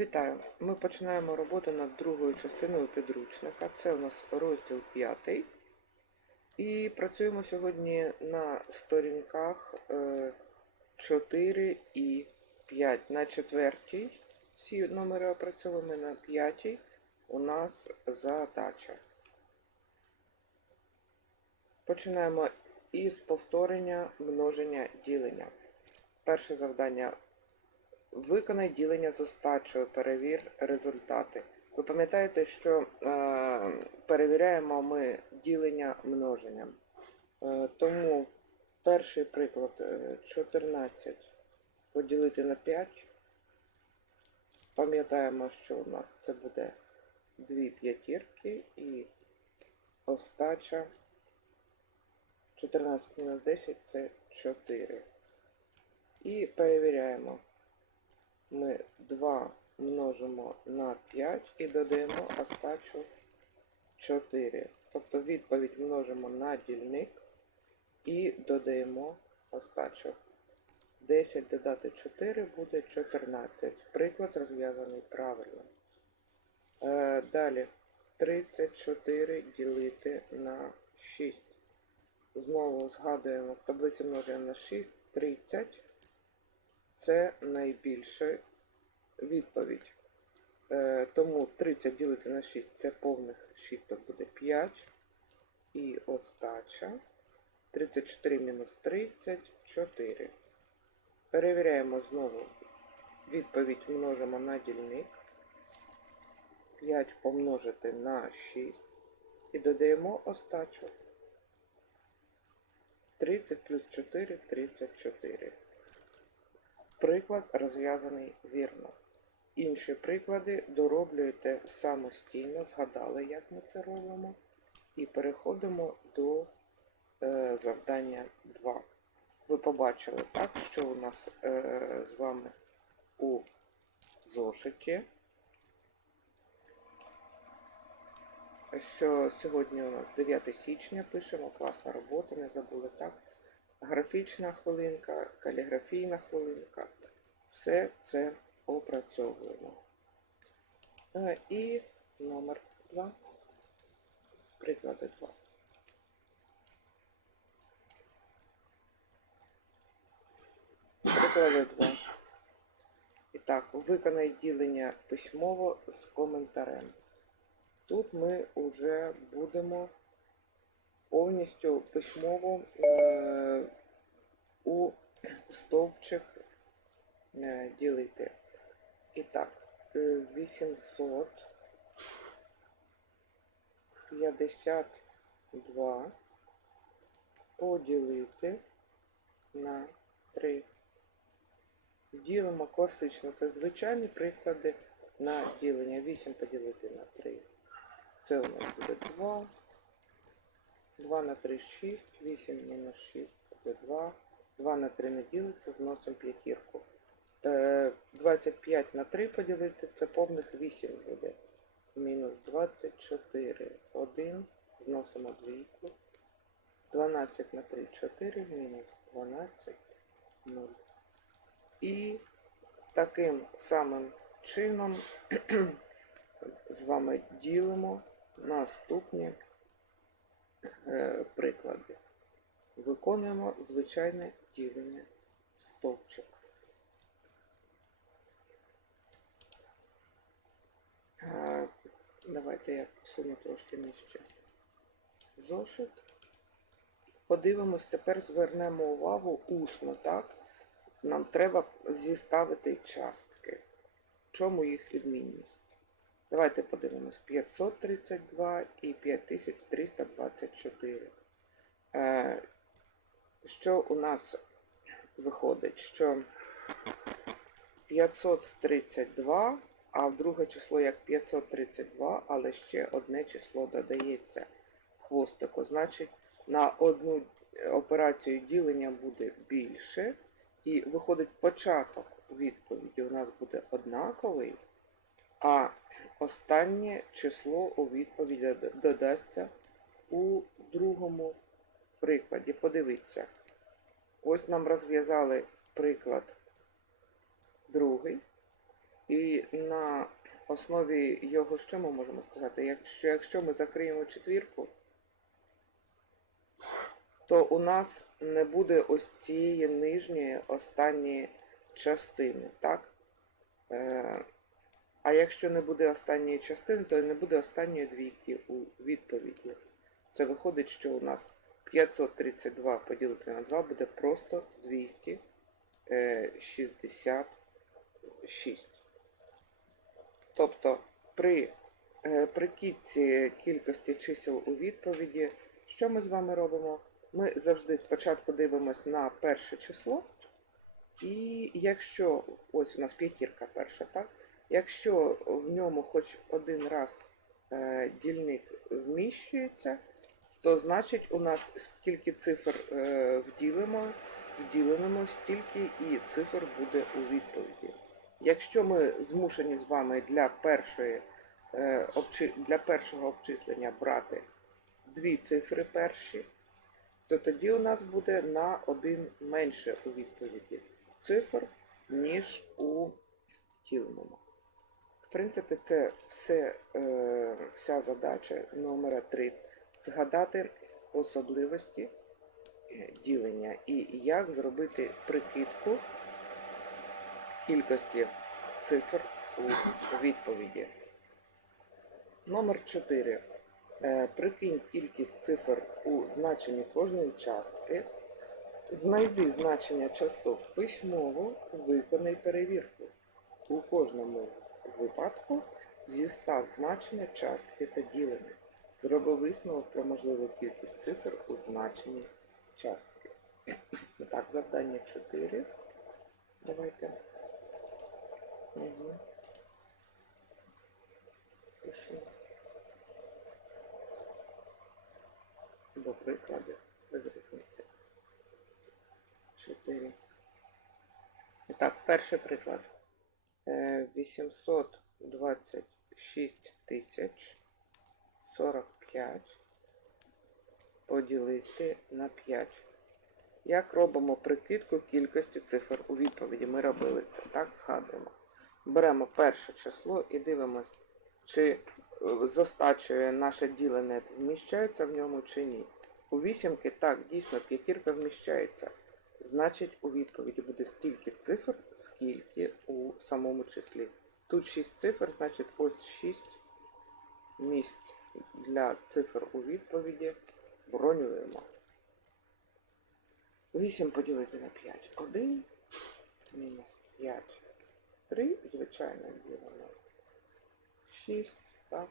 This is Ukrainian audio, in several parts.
Вітаю! Ми починаємо роботу над другою частиною підручника. Це у нас розділ 5. І працюємо сьогодні на сторінках е, 4 і 5. На четвертій всі номери опрацьовуємо на п'ятій. У нас задача. Починаємо із повторення множення ділення. Перше завдання Виконай ділення з остачою, перевір результати. Ви пам'ятаєте, що е, перевіряємо ми ділення множенням. Е, тому перший приклад е, 14 поділити на 5. Пам'ятаємо, що у нас це буде 2 п'ятірки і остача 14 мінус 10 це 4. І перевіряємо ми 2 множимо на 5 і додаємо остачу 4. Тобто відповідь множимо на дільник і додаємо остачу. 10 додати 4 буде 14. Приклад розв'язаний правильно. Е, далі 34 ділити на 6. Знову згадуємо в таблиці множення на 6, 30 це найбільша відповідь. Е, тому 30 ділити на 6 це повних 6, то буде 5. І остача. 34 мінус 30, 4. Перевіряємо знову. Відповідь множимо на дільник. 5 помножити на 6. І додаємо остачу. 30 плюс 4 34. Приклад розв'язаний вірно. Інші приклади дороблюєте самостійно, згадали, як ми це робимо. І переходимо до е, завдання 2. Ви побачили, так, що у нас е, з вами у зошиті. Що сьогодні у нас 9 січня пишемо, класна робота, не забули так графічна хвилинка, каліграфійна хвилинка. Все це опрацьовуємо. Е, І номер 2. Приклади 2. Приклади 2. І так, виконай ділення письмово з коментарем. Тут ми вже будемо повністю письмово е, у стовпчик е, ділити. І так, е, 852 поділити на 3. Ділимо класично, це звичайні приклади на ділення. 8 поділити на 3. Це у нас буде 2. 2 на 3 6, 8 мінус 6 буде 2. 2 на 3 не ділиться, зносимо п'ятірку. Е, 25 на 3 поділити, це повних 8 буде. Мінус 24, 1, зносимо двійку. 12 на 3, 4, мінус 12, 0. І таким самим чином з вами ділимо наступні е, приклади. Виконуємо звичайне ділення стовпчик. Давайте я посуну трошки нижче зошит. Подивимось, тепер звернемо увагу усно, так? Нам треба зіставити частки. В чому їх відмінність? Давайте подивимось 532 і 5324. Е, Що у нас виходить? Що 532, а в друге число як 532, але ще одне число додається хвостику. Значить, на одну операцію ділення буде більше. І виходить початок відповіді у нас буде однаковий, а останнє число у відповіді додасться у другому прикладі. Подивіться. Ось нам розв'язали приклад другий. І на основі його що ми можемо сказати? Якщо, якщо ми закриємо четвірку, то у нас не буде ось цієї нижньої останньої частини, так? Е, а якщо не буде останньої частини, то не буде останньої двійки у відповіді. Це виходить, що у нас 532 поділити на 2 буде просто 266. Тобто при, е, при кітці кількості чисел у відповіді, що ми з вами робимо? Ми завжди спочатку дивимося на перше число, і якщо ось у нас п'ятірка перша, так? Якщо в ньому хоч один раз е, дільник вміщується, то значить у нас скільки цифр е, вділимо, вділеному, стільки і цифр буде у відповіді. Якщо ми змушені з вами для, першої, е, для першого обчислення брати дві цифри перші, то тоді у нас буде на один менше у відповіді цифр, ніж у втіленому. В принципі, це все, е, вся задача номера 3 згадати особливості е, ділення і як зробити прикидку кількості цифр у відповіді. Номер 4. Е, Прикинь кількість цифр у значенні кожної частки. Знайди значення часток письмово, виконай перевірку. У кожному випадку зістав значення частки та ділення. Зроби висновок про можливу кількість цифр у значенні частки. Так, завдання 4. Давайте. Угу. Пишу. До прикладів. Без різниці. 4. І так, перший приклад. Е, 826 тисяч 45 поділити на 5. Як робимо прикидку кількості цифр у відповіді? Ми робили це, так, згадуємо. Беремо перше число і дивимося, чи е, з остачею наше ділене вміщається в ньому чи ні. У вісімки так, дійсно, п'ятірка вміщається. Значить, у відповіді буде стільки цифр, скільки у самому числі. Тут 6 цифр, значить ось 6 місць для цифр у відповіді бронюємо. 8 поділити на 5. 1 мінус 5. 3, звичайно, ділимо. 6, так.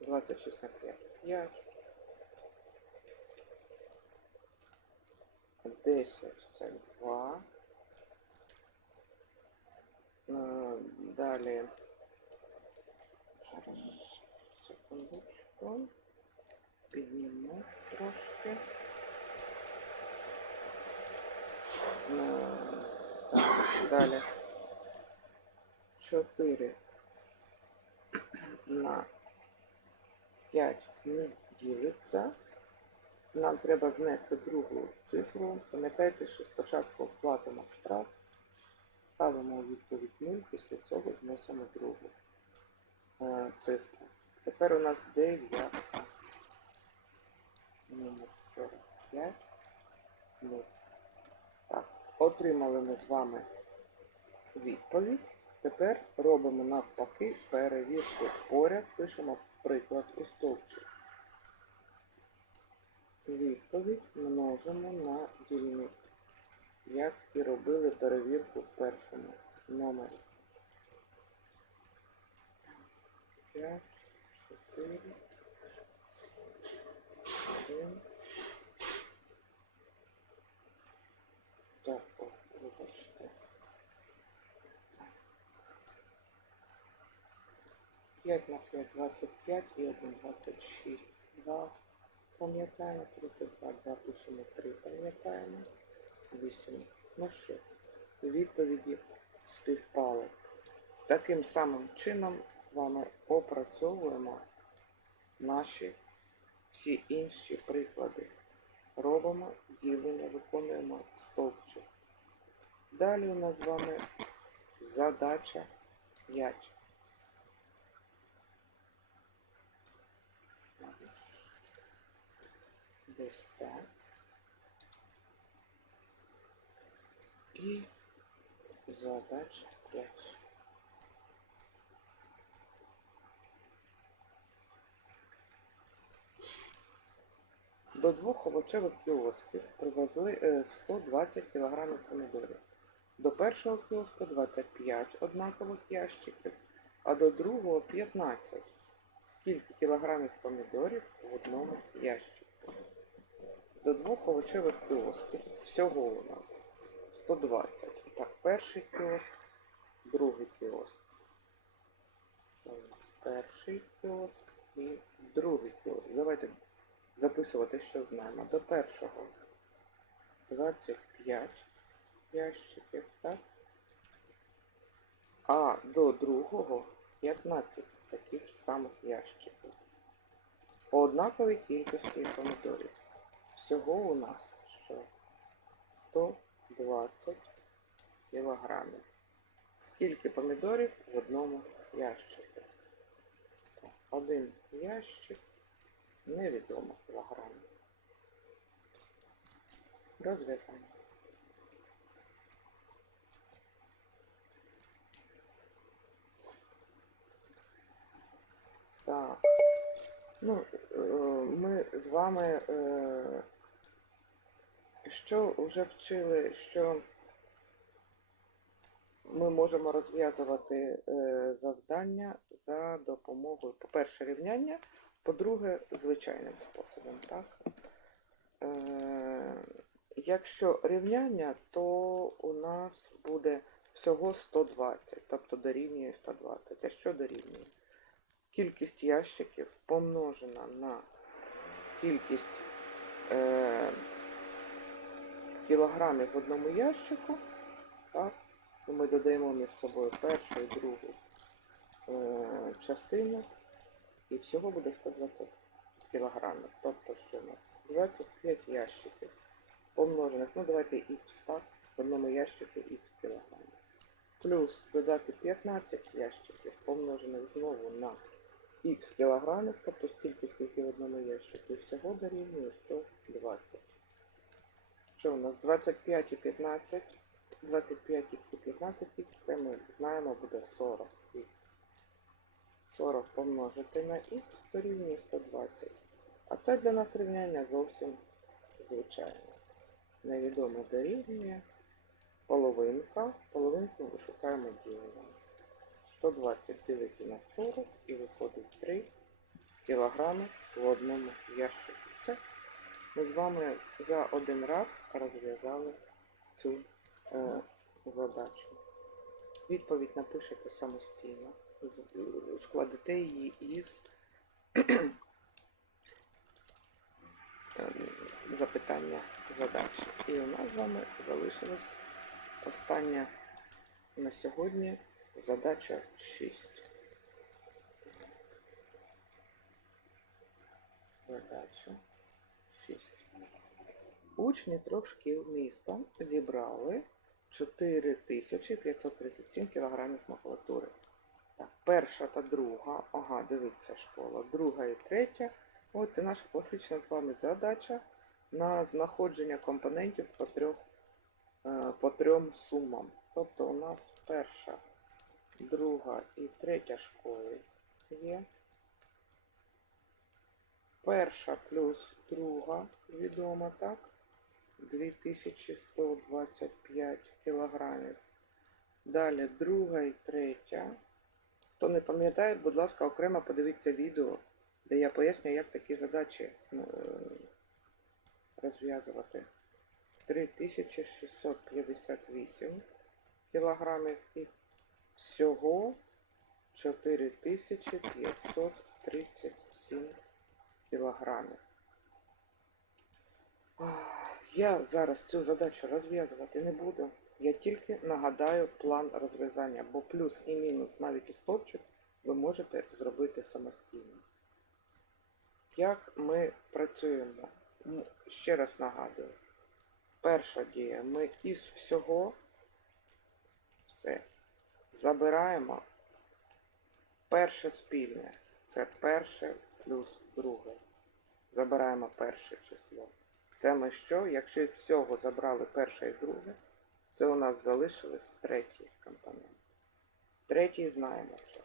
26 на 5. 5. 10 це 2. Е, Далі. Зараз секундочку. Підніму трошки. Е, Так, далі. 4 на 5 не ділиться. Нам треба знести другу цифру. Пам'ятайте, що спочатку платимо штраф, ставимо відповідь 0, після цього зносимо другу е, цифру. Тепер у нас дев'ятка. Мінус 45. Ну, так, отримали ми з вами відповідь. Тепер робимо навпаки перевірку. Поряд пишемо приклад у стовпчик. Відповідь множимо на дільник, як і робили перевірку в першому номері. 5, 4, 1. Так, о, вибачте. 5 на 5, 25 і 1, 26, 2. Пам'ятаємо 32, 2 пишемо 3, пам'ятаємо 8. Ну що, відповіді співпали. Таким самим чином з вами опрацьовуємо наші всі інші приклади. Робимо ділення, виконуємо стовпчик. Далі у нас з вами задача 5. Десь так. І задача 5. До двох овочевих кіосків привезли е, 120 кг помідорів. До першого кіоску 25 однакових ящиків, а до другого 15. Скільки кілограмів помідорів в одному ящику? До двох овочевих кіосків всього у нас 120. Так, перший кіоск, другий кіоск. Перший кіоск і другий кіоск. Давайте записувати, що знаємо. До першого 25 ящиків, так? А до другого 15 таких самих ящиків. По однаковій кількості помідорів. Всього у нас що? 120 кілограмів. Скільки помідорів в одному ящику? Один ящик невідомо кілограмів. Розв'язання. Так. Ну, е, ми з вами е, що вже вчили, що ми можемо розв'язувати е, завдання за допомогою, по-перше, рівняння, по-друге, звичайним способом. Так? Е, якщо рівняння, то у нас буде всього 120, тобто дорівнює 120. А що дорівнює? Кількість ящиків помножена на кількість е, кілограмів в одному ящику. Так? Ми додаємо між собою першу і другу е, частину. І всього буде 120 кілограмів. Тобто, що у нас 25 ящиків помножених. Ну, давайте х так, в одному ящику х кілограмів. Плюс додати 15 ящиків, помножених знову на х кілограмів, тобто стільки, скільки в одному ящику, і всього дорівнює 120. Що у нас 25 і 15, 25 х і 15 х, це ми знаємо буде 40 х. 40 помножити на х дорівнює 120. А це для нас рівняння зовсім звичайне. Невідоме дорівнює половинка. Половинку вишукаємо діленням. 120 ділити на 40 і виходить 3 кілограми в одному ящику. Це ми з вами за один раз розв'язали цю е, задачу. Відповідь напишете самостійно. Складете її із ем, запитання задачі. І у нас з вами залишилась остання на сьогодні задача 6. Задача 6. Учні трьох шкіл міста зібрали 4537 кг макулатури. Так, перша та друга, ага, дивіться школа, друга і третя. Ось це наша класична з вами задача на знаходження компонентів по трьох е, по трьом сумам. Тобто у нас перша, друга і третя школи є. Перша плюс друга відома, так? 2125 кілограмів. Далі друга і третя. Хто не пам'ятає, будь ласка, окремо подивіться відео, де я пояснюю, як такі задачі ну, е, розв'язувати. 3658 кілограмів і всього 4537 кілограмів. Я зараз цю задачу розв'язувати не буду. Я тільки нагадаю план розв'язання, бо плюс і мінус навіть і стовпчик ви можете зробити самостійно. Як ми працюємо? Ще раз нагадую. Перша дія. Ми із всього Все. Забираємо перше спільне. Це перше плюс друге. Забираємо перше число. Це ми що? Якщо із всього забрали перше і друге, це у нас залишилось третій компонент. Третій знаємо вже.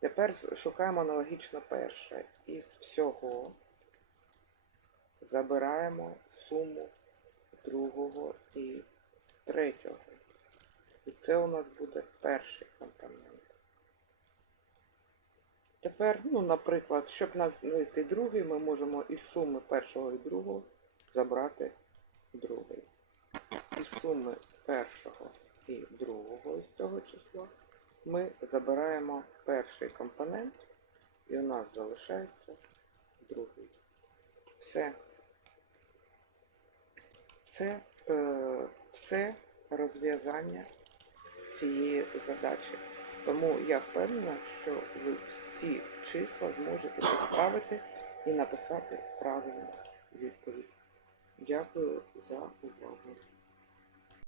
Тепер шукаємо аналогічно перше. Із всього забираємо суму другого і третього. І це у нас буде перший компонент. Тепер, ну, наприклад, щоб знайти другий, ми можемо із суми першого і другого забрати другий. Із суми першого і другого з цього числа ми забираємо перший компонент, і у нас залишається другий. Все. Це е, все розв'язання цієї задачі. Тому я впевнена, що ви всі числа зможете підставити і написати правильну відповідь. Дякую за увагу.